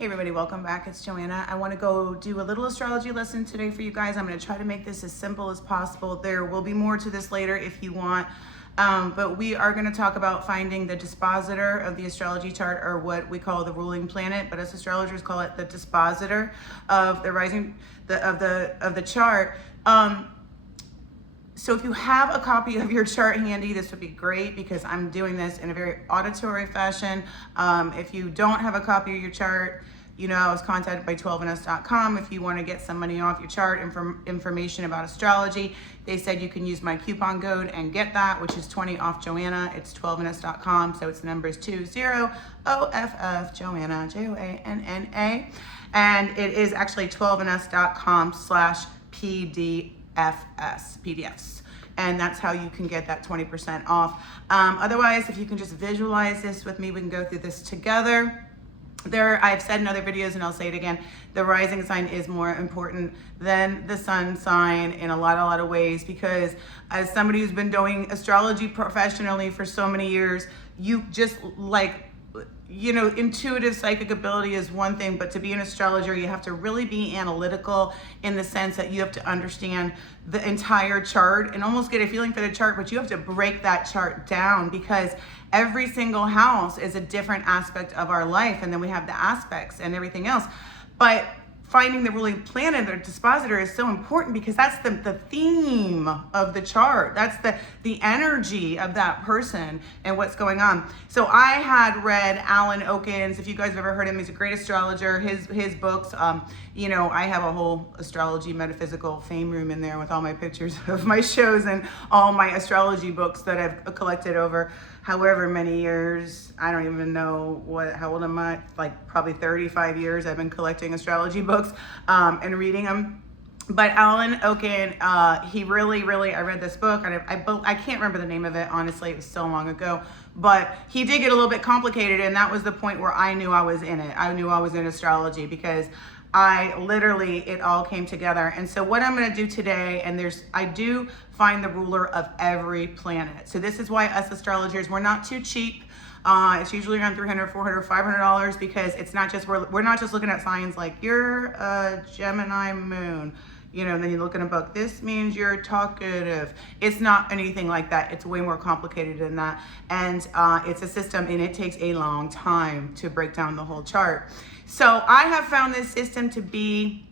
Hey everybody, welcome back. It's Joanna. I want to go do a little astrology lesson today for you guys. I'm going to try to make this as simple as possible. There will be more to this later if you want, but we are going to talk about finding the dispositor of the astrology chart, or what we call the ruling planet, but us astrologers call it the dispositor of the rising of the chart. So if you have a copy of your chart handy, this would be great because I'm doing this in a very auditory fashion. If you don't have a copy of your chart, you know, I was contacted by 12andus.com. If you want to get some money off your chart information about astrology, they said you can use my coupon code and get that, which is 20 off Joanna. It's 12andus.com. So it's the numbers 20OFF Joanna, Joanna. And it is actually 12andus.com/PDFs. And that's how you can get that 20% off. Otherwise, if you can just visualize this with me, we can go through this together. I've said in other videos, and I'll say it again, the rising sign is more important than the sun sign in a lot of ways, because as somebody who's been doing astrology professionally for so many years, you just intuitive psychic ability is one thing, but to be an astrologer, you have to really be analytical in the sense that you have to understand the entire chart and almost get a feeling for the chart, but you have to break that chart down because every single house is a different aspect of our life, and then we have the aspects and everything else. But finding the ruling planet or dispositor is so important because that's the theme of the chart. That's the energy of that person and what's going on. So I had read Alan Oakins. If you guys have ever heard him, he's a great astrologer. His books, I have a whole astrology metaphysical fame room in there with all my pictures of my shows and all my astrology books that I've collected over however many years. I don't even know how old am I? Like probably 35 years I've been collecting astrology books and reading them. But Alan Oaken, he really, I read this book, and I can't remember the name of it, honestly, it was so long ago, but he did get a little bit complicated, and that was the point where I knew I was in it. I knew I was in astrology because it all came together. And so what I'm going to do today, I do find the ruler of every planet. So this is why us astrologers, we're not too cheap. It's usually around $300, $400, $500 because it's not just, we're not just looking at signs like you're a Gemini moon, and then you look in a book, this means you're talkative. It's not anything like that. It's way more complicated than that. And it's a system, and it takes a long time to break down the whole chart. So I have found this system to be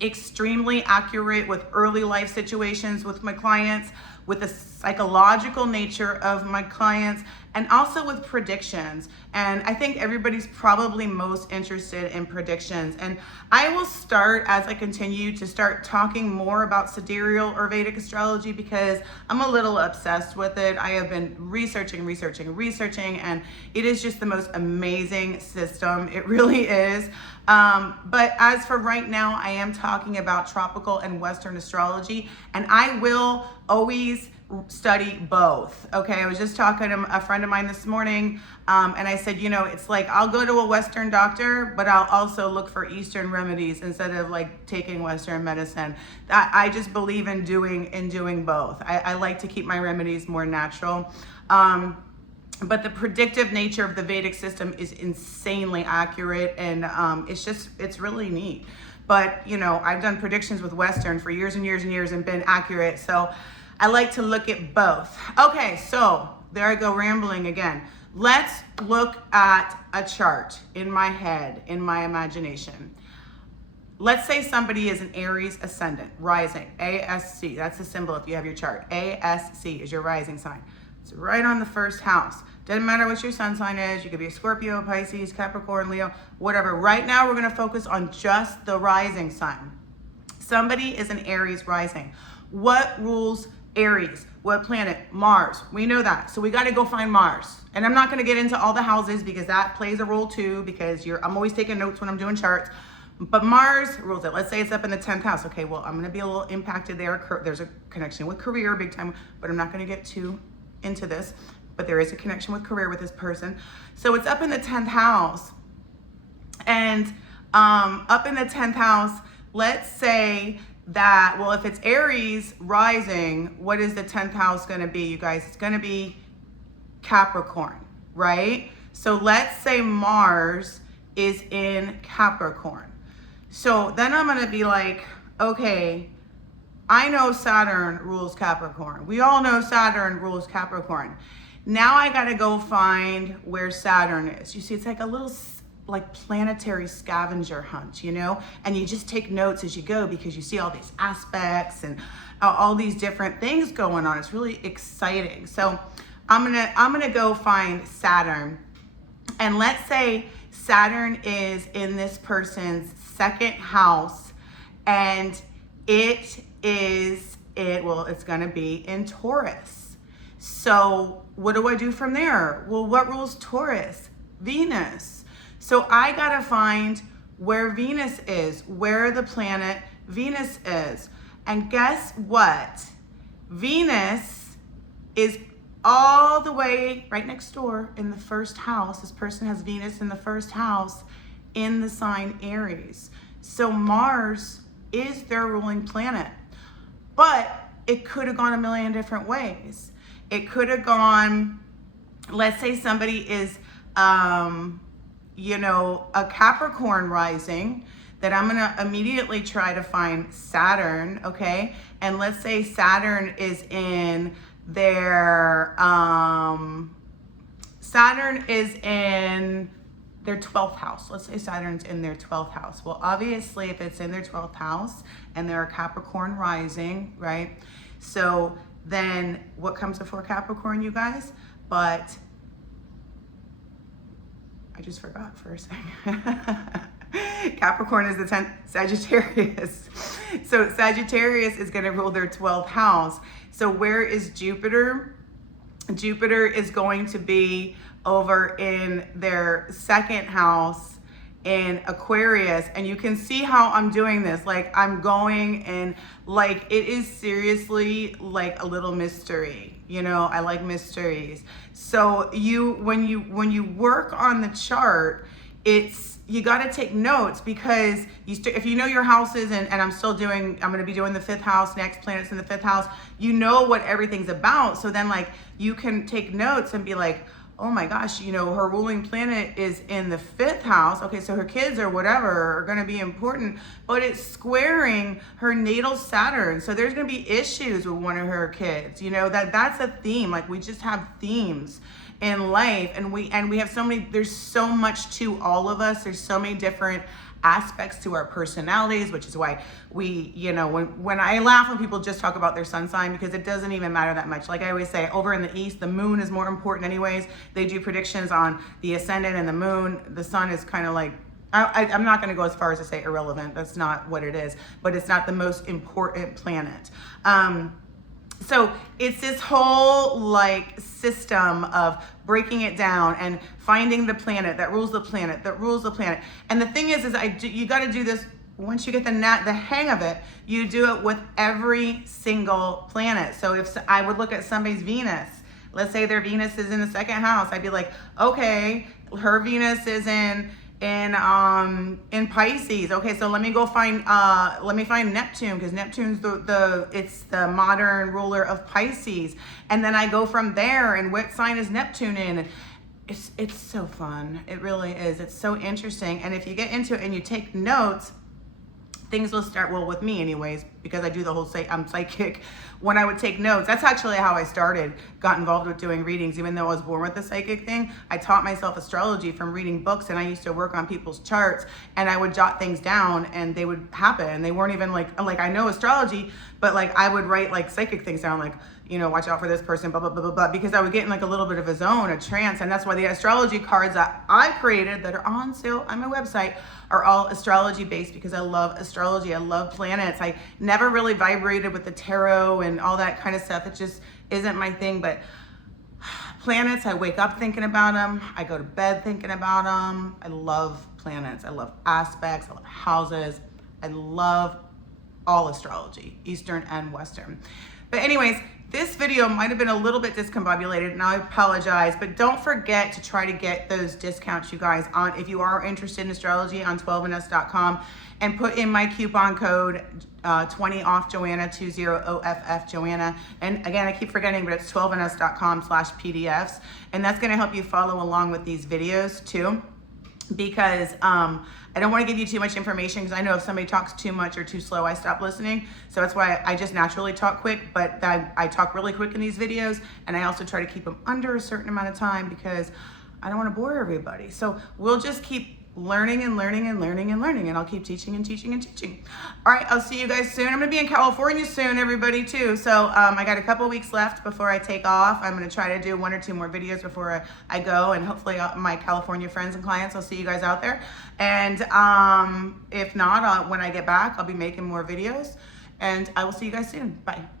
extremely accurate with early life situations with my clients, with the psychological nature of my clients, and also with predictions. And I think everybody's probably most interested in predictions. And I will start, as I continue, to start talking more about sidereal or Vedic astrology because I'm a little obsessed with it. I have been researching, and it is just the most amazing system. It really is. But as for right now, I am talking about tropical and Western astrology, and I will always study both. Okay, I was just talking to a friend of mine this morning, and I said, it's like I'll go to a Western doctor, but I'll also look for Eastern remedies instead of like taking Western medicine. I just believe in doing both. I like to keep my remedies more natural. But the predictive nature of the Vedic system is insanely accurate, and it's really neat. But I've done predictions with Western for years and years and been accurate. So I like to look at both. Okay, so there I go rambling again. Let's look at a chart in my head, in my imagination. Let's say somebody is an Aries ascendant, rising, ASC. That's the symbol if you have your chart. ASC is your rising sign. It's right on the first house. Doesn't matter what your sun sign is. You could be a Scorpio, Pisces, Capricorn, Leo, whatever. Right now, we're going to focus on just the rising sign. Somebody is an Aries rising. What rules Aries? What planet? Mars. We know that. So we got to go find Mars. And I'm not going to get into all the houses because that plays a role too, because I'm always taking notes when I'm doing charts. But Mars rules it. Let's say it's up in the 10th house. Okay, well, I'm going to be a little impacted there. There's a connection with career big time, but I'm not going to get too into this. But there is a connection with career with this person. So it's up in the 10th house. And up in the 10th house, let's say that, well, if it's Aries rising, what is the 10th house going to be, you guys? It's going to be Capricorn, right? So let's say Mars is in Capricorn. So then I'm gonna be like, okay, I know Saturn rules Capricorn. We all know Saturn rules Capricorn. Now I gotta go find where Saturn is. You see, it's like a little like planetary scavenger hunt, you know? And you just take notes as you go because you see all these aspects and all these different things going on. It's really exciting. So I'm gonna go find Saturn. And let's say Saturn is in this person's second house, and it's gonna be in Taurus. So what do I do from there? Well, what rules Taurus? Venus. So I gotta find where Venus is, where the planet Venus is. And guess what? Venus is all the way right next door in the first house. This person has Venus in the first house in the sign Aries. So Mars is their ruling planet. But it could have gone a million different ways. It could have gone, let's say somebody is, you know, a Capricorn rising, that I'm gonna immediately try to find Saturn, okay? And let's say Saturn is in their, Saturn is in their 12th house. Let's say Saturn's in their 12th house. Well, obviously, if it's in their 12th house and they're a Capricorn rising, right? So then what comes before Capricorn, you guys? But I just forgot for a second. Capricorn is the 10th, Sagittarius. So Sagittarius is going to rule their 12th house. So where is Jupiter? Jupiter is going to be over in their second house in Aquarius. And you can see how I'm doing this. Like I'm going and like it is seriously like a little mystery. You know, I like mysteries. So when you work on the chart, you got to take notes because if you know your houses, and I'm going to be doing the 5th house, next planet's in the 5th house, you know what everything's about. So then like you can take notes and be like, oh my gosh, you know, her ruling planet is in the 5th house. Okay, so her kids or whatever are going to be important, but it's squaring her natal Saturn. So there's going to be issues with one of her kids. You know, that's a theme. Like we just have themes in life, and we have so many, there's so much to all of us. There's so many different aspects to our personalities, which is why we, you know, when I laugh when people just talk about their sun sign, because it doesn't even matter that much. Like I always say, over in the East, the moon is more important anyways. They do predictions on the ascendant and the moon. The sun is kind of like, I'm not going to go as far as to say irrelevant. That's not what it is, but it's not the most important planet. So it's this whole like system of breaking it down and finding the planet that rules the planet, that rules the planet. And the thing is you got to do this once you get the hang of it. You do it with every single planet. So if I would look at somebody's Venus, let's say their Venus is in the second house, I'd be like, okay, her Venus is in Pisces. Okay, so let me find Neptune, because Neptune's it's the modern ruler of Pisces. And then I go from there, and what sign is Neptune in? And it's so fun. It really is. It's so interesting. And if you get into it and you take notes, things will start, well, with me anyways, because I do the whole I'm psychic. When I would take notes, that's actually how I got involved with doing readings. Even though I was born with the psychic thing, I taught myself astrology from reading books, and I used to work on people's charts, and I would jot things down, and they would happen. And they weren't even like I know astrology, but like I would write like psychic things down, like, you know, watch out for this person, blah, blah, blah, blah, blah, because I would get in like a little bit of a zone, a trance. And that's why the astrology cards that I created that are on sale on my website are all astrology based, because I love astrology. I love planets. I never really vibrated with the tarot and all that kind of stuff. It just isn't my thing. But planets, I wake up thinking about them. I go to bed thinking about them. I love planets. I love aspects. I love houses. I love all astrology, Eastern and Western. But anyways, this video might have been a little bit discombobulated, and I apologize, but don't forget to try to get those discounts, you guys, on if you are interested in astrology on 12ns.com, and put in my coupon code 20 off Joanna, 20 OFF Joanna. And again, I keep forgetting, but it's 12ns.com/PDFs, and that's going to help you follow along with these videos too. because I don't want to give you too much information, because I know if somebody talks too much or too slow, I stop listening. So that's why I just naturally talk quick, but I talk really quick in these videos, and I also try to keep them under a certain amount of time because I don't want to bore everybody. So we'll just keep learning and learning and learning and learning, and I'll keep teaching and teaching and teaching. All right, I'll see you guys soon. I'm gonna be in California soon, everybody, too. So I got a couple weeks left before I take off. I'm gonna try to do 1 or 2 more videos before I go, and hopefully my California friends and clients, I'll see you guys out there. And if not, when I get back, I'll be making more videos, and I will see you guys soon. Bye.